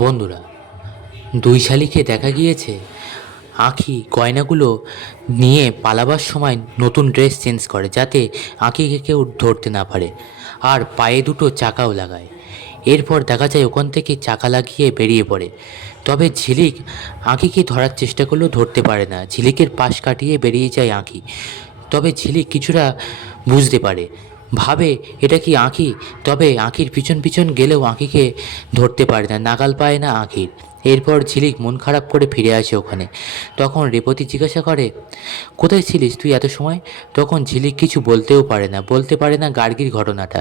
বন্ধুরা, দুই শালিকে দেখা গিয়েছে আঁখি গয়নাগুলো নিয়ে পালাবার সময় নতুন ড্রেস চেঞ্জ করে যাতে আঁখিকে কেউ ধরতে না পারে, আর পায়ে দুটো চাকাও লাগায়। এরপর দেখা যায় ওখান থেকে চাকা লাগিয়ে বেরিয়ে পড়ে। তবে ঝিলিক আঁখিকে ধরার চেষ্টা করলেও ধরতে পারে না, ঝিলিকের পাশ কাটিয়ে বেরিয়ে যায় আঁখি। তবে ঝিলিক কিছুটা বুঝতে পারে, ভাবে এটা কি আঁখি। তবে আঁখির পিছন পিছন গেলেও আঁখিকে ধরতে পারে না, নাগাল পায় না আঁখির। এরপর ঝিলিক মন খারাপ করে ফিরে আসে ওখানে। তখন রেবতী জিজ্ঞাসা করে, কোথায় ছিলিস তুই এত সময়? তখন ঝিলিক কিছু বলতে পারে না গার্গীর ঘটনাটা,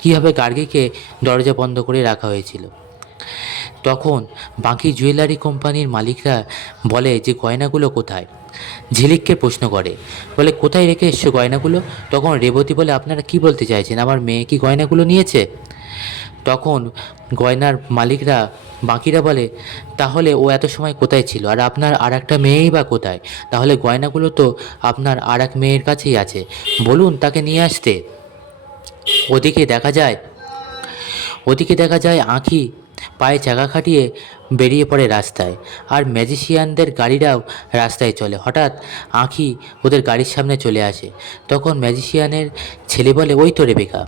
কীভাবে গার্গীকে দরজা বন্ধ করে রাখা হয়েছিল। তখন বাকি জুয়েলারি কোম্পানির মালিকরা বলে যে গয়নাগুলো কোথায়। ঝিলিককে প্রশ্ন করে, বলে কোথায় রেখে এসছো গয়নাগুলো? তখন রেবতী বলে, আপনারা কি বলতে চাইছেন, আমার মেয়ে কি গয়নাগুলো নিয়েছে? তখন গয়নার মালিকরা বাকিরা বলে, তাহলে ও এত সময় কোথায় ছিল, আর আপনার আর একটা মেয়েই বা কোথায়? তাহলে গয়নাগুলো তো আপনার আর এক মেয়ের কাছেই আছে, বলুন তাকে নিয়ে আসতে। ওদিকে দেখা যায় আঁখি পায়ে চাকা খাটিয়ে বেরিয়ে পড়ে রাস্তায়, আর ম্যাজিশিয়ানদের গাড়িরাও রাস্তায় চলে। হঠাৎ আঁখি ওদের গাড়ির সামনে চলে আসে। তখন ম্যাজিশিয়ানের ছেলে বলে, ওই তো রেবেকা,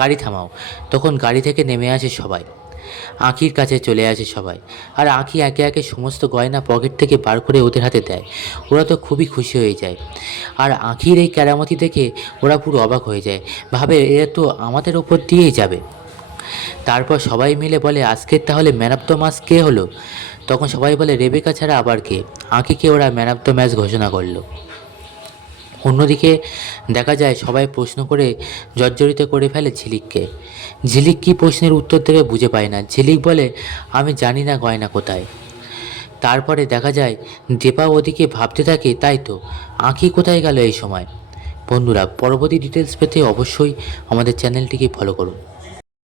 গাড়ি থামাও। তখন গাড়ি থেকে নেমে আসে সবাই, আঁখির কাছে চলে আসে সবাই, আর আঁখি একে একে সমস্ত গয়না পকেট থেকে বার করে ওদের হাতে দেয়। ওরা তো খুবই খুশি হয়ে যায়, আর আঁখির এই কেরামতি দেখে ওরা পুরো অবাক হয়ে যায়, ভাবে এরা তো আমাদের ওপর দিয়েই যাবে। তারপর সবাই মিলে বলে, আজকের তাহলে ম্যান অফ দ্য ম্যাচ কে হলো? তখন সবাই বলে, রেবেকা ছাড়া আবার কে? আঁখিকে ওরা ম্যান অফ দ্য ম্যাচ ঘোষণা করলো। অন্যদিকে দেখা যায় সবাই প্রশ্ন করে জর্জরিত করে ফেলে ঝিলিককে। ঝিলিক কী প্রশ্নের উত্তর দেবে বুঝে পায় না। ঝিলিক বলে, আমি জানি না গয়না কোথায়। তারপরে দেখা যায় দীপা ওদিকে ভাবতে থাকে, তাই তো, আঁখি কোথায় গেল এই সময়। বন্ধুরা, পরবর্তী ডিটেলস পেতে অবশ্যই আমাদের চ্যানেলটিকে ফলো করুন।